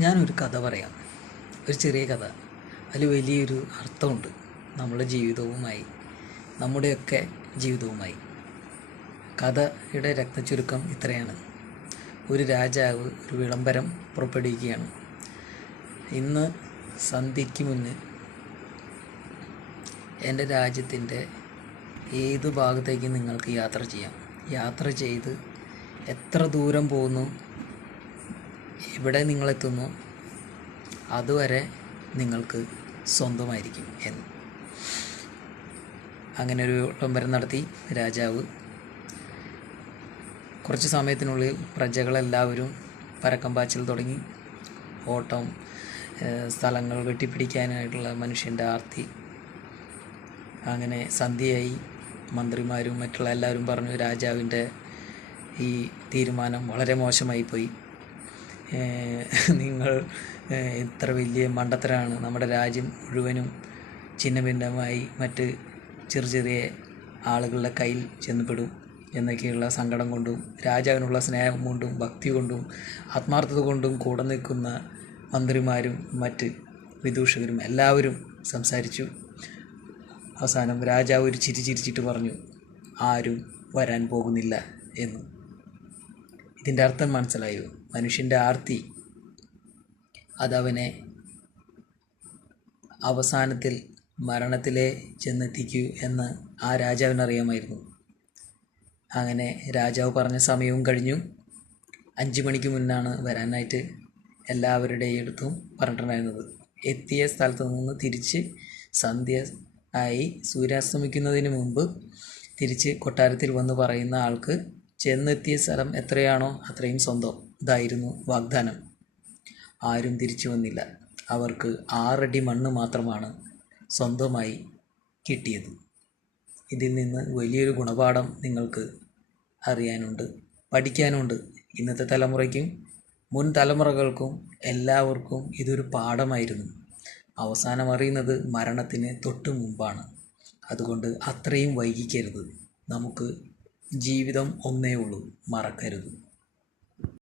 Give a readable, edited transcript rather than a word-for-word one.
ഞാനൊരു കഥ പറയാം. ഒരു ചെറിയ കഥ. അതിൽ വലിയൊരു അർത്ഥമുണ്ട്. നമ്മുടെ ജീവിതവുമായി, നമ്മുടെയൊക്കെ ജീവിതവുമായി. കഥയുടെ രക്തചുരുക്കം ഇത്രയാണ്. ഒരു രാജാവ് ഒരു വിളംബരം പുറപ്പെടുവിക്കുകയാണ്. ഇന്ന് സന്ധ്യയ്ക്ക് മുന്ന് എൻ്റെ രാജ്യത്തിൻ്റെ ഏത് ഭാഗത്തേക്ക് നിങ്ങൾക്ക് യാത്ര ചെയ്യാം. യാത്ര ചെയ്ത് എത്ര ദൂരം പോകുന്നു, ഇവിടെ നിങ്ങളെത്തുന്നു, അതുവരെ നിങ്ങൾക്ക് സ്വന്തമായിരിക്കും എന്ന്. അങ്ങനെ ഒരു വിളംബരം നടത്തി രാജാവ്. കുറച്ച് സമയത്തിനുള്ളിൽ പ്രജകളെല്ലാവരും പരക്കം പാച്ചിൽ തുടങ്ങി. ഓട്ടം, സ്ഥലങ്ങൾ വെട്ടിപ്പിടിക്കാനായിട്ടുള്ള മനുഷ്യൻ്റെ ആർത്തി. അങ്ങനെ സന്ധ്യയായി. മന്ത്രിമാരും മറ്റുള്ള എല്ലാവരും പറഞ്ഞു, രാജാവിൻ്റെ ഈ തീരുമാനം വളരെ മോശമായിപ്പോയി. നിങ്ങൾ ഇത്ര വലിയ മണ്ടത്തരമാണ്. നമ്മുടെ രാജ്യം മുഴുവനും ഛിന്നഭിന്നമായി മറ്റ് ചെറിയ ആളുകളുടെ കയ്യിൽ ചെന്നപ്പെടും എന്നൊക്കെയുള്ള സങ്കടം കൊണ്ടും രാജാവിനുള്ള സ്നേഹം കൊണ്ടും ഭക്തി കൊണ്ടും ആത്മാർത്ഥത കൊണ്ടും കൂടെ നിൽക്കുന്ന മന്ത്രിമാരും മറ്റ് വിദൂഷകരും എല്ലാവരും സംസാരിച്ചു. അവസാനം രാജാവ് ഒരു ചിരിച്ചിട്ട് പറഞ്ഞു, ആരും വരാൻ പോകുന്നില്ല എന്ന്. ഇതിൻ്റെ അർത്ഥം മനസ്സിലായോ? മനുഷ്യൻ്റെ ആർത്തി അതവനെ അവസാനത്തിൽ മരണത്തിലേ ചെന്നെത്തിക്കൂ എന്ന് ആ രാജാവിനറിയാമായിരുന്നു. അങ്ങനെ രാജാവ് പറഞ്ഞ സമയവും കഴിഞ്ഞു. 5 മണിക്ക് മുന്നാണ് വരാനായിട്ട് എല്ലാവരുടെയും അടുത്തും പറഞ്ഞിട്ടുണ്ടായിരുന്നത്. എത്തിയ സ്ഥലത്ത് നിന്ന് തിരിച്ച് സന്ധ്യ ആയി സൂര്യാസ്തമിക്കുന്നതിന് മുമ്പ് തിരിച്ച് കൊട്ടാരത്തിൽ വന്ന് പറയുന്ന ആൾക്ക് ചെന്നെത്തിയ സ്ഥലം എത്രയാണോ അത്രയും സ്വന്തം. ഇതായിരുന്നു വാഗ്ദാനം. ആരും തിരിച്ചു വന്നില്ല. അവർക്ക് 6 അടി മണ്ണ് മാത്രമാണ് സ്വന്തമായി കിട്ടിയത്. ഇതിൽ നിന്ന് വലിയൊരു ഗുണപാഠം നിങ്ങൾക്ക് അറിയാനുണ്ട്, പഠിക്കാനുണ്ട്. ഇന്നത്തെ തലമുറയ്ക്കും മുൻ തലമുറകൾക്കും എല്ലാവർക്കും ഇതൊരു പാഠമായിരുന്നു. അവസാനം അറിയുന്നത് മരണത്തിന് തൊട്ട് മുമ്പാണ്. അതുകൊണ്ട് അത്രയും വൈകിക്കരുത്. നമുക്ക് ജീവിതം ഒന്നേ ഉള്ളൂ, മറക്കരുത്.